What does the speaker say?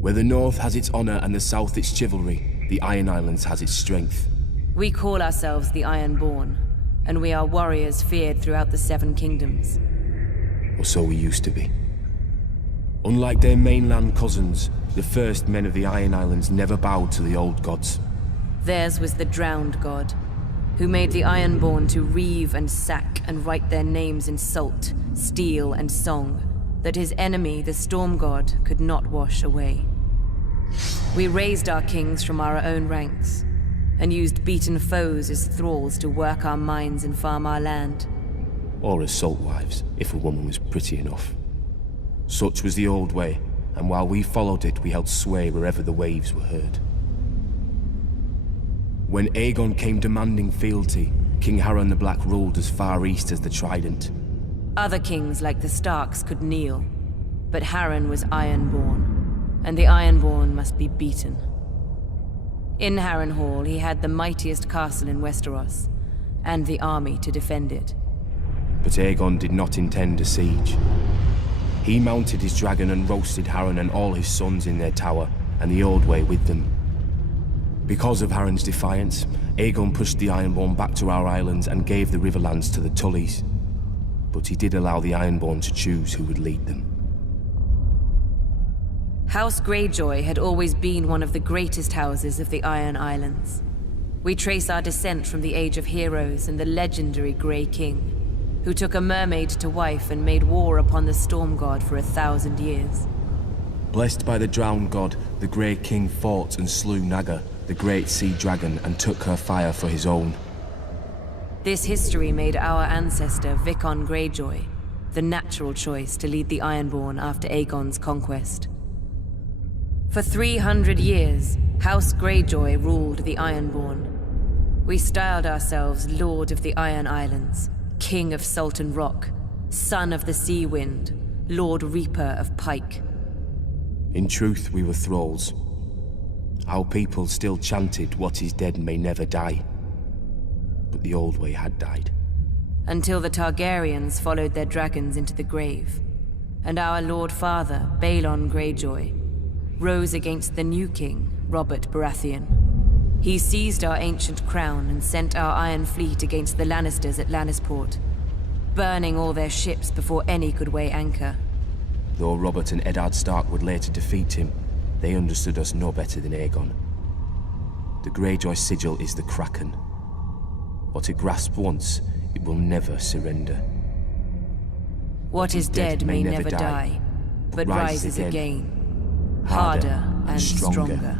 Where the North has its honor and the South its chivalry, the Iron Islands has its strength. We call ourselves the Ironborn, and we are warriors feared throughout the Seven Kingdoms. Or so we used to be. Unlike their mainland cousins, the first men of the Iron Islands never bowed to the old gods. Theirs was the drowned god, who made the Ironborn to reave and sack and write their names in salt, steel, and song, that his enemy, the Storm God, could not wash away. We raised our kings from our own ranks, and used beaten foes as thralls to work our mines and farm our land. Or as salt wives, if a woman was pretty enough. Such was the old way, and while we followed it, we held sway wherever the waves were heard. When Aegon came demanding fealty, King Harren the Black ruled as far east as the Trident. Other kings like the Starks could kneel, but Harren was Ironborn, and the Ironborn must be beaten. In Harrenhal, he had the mightiest castle in Westeros, and the army to defend it. But Aegon did not intend a siege. He mounted his dragon and roasted Harren and all his sons in their tower, and the Old Way with them. Because of Harren's defiance, Aegon pushed the Ironborn back to our islands and gave the Riverlands to the Tullys. But he did allow the Ironborn to choose who would lead them. House Greyjoy had always been one of the greatest houses of the Iron Islands. We trace our descent from the Age of Heroes and the legendary Grey King, who took a mermaid to wife and made war upon the Storm God for 1,000 years. Blessed by the Drowned God, the Grey King fought and slew Naga, the great sea dragon, and took her fire for his own. This history made our ancestor Vicon Greyjoy the natural choice to lead the Ironborn after Aegon's conquest. For 300 years, House Greyjoy ruled the Ironborn. We styled ourselves Lord of the Iron Islands, King of Sultan Rock, Son of the Sea Wind, Lord Reaper of Pike. In truth, we were thralls. Our people still chanted, "What is dead may never die." But the Old Way had died. Until the Targaryens followed their dragons into the grave, and our Lord Father, Balon Greyjoy, rose against the new king, Robert Baratheon. He seized our ancient crown and sent our Iron Fleet against the Lannisters at Lannisport, burning all their ships before any could weigh anchor. Though Robert and Eddard Stark would later defeat him, they understood us no better than Aegon. The Greyjoy sigil is the Kraken. What it grasped once, it will never surrender. What is dead may never die, but rises again, harder and stronger.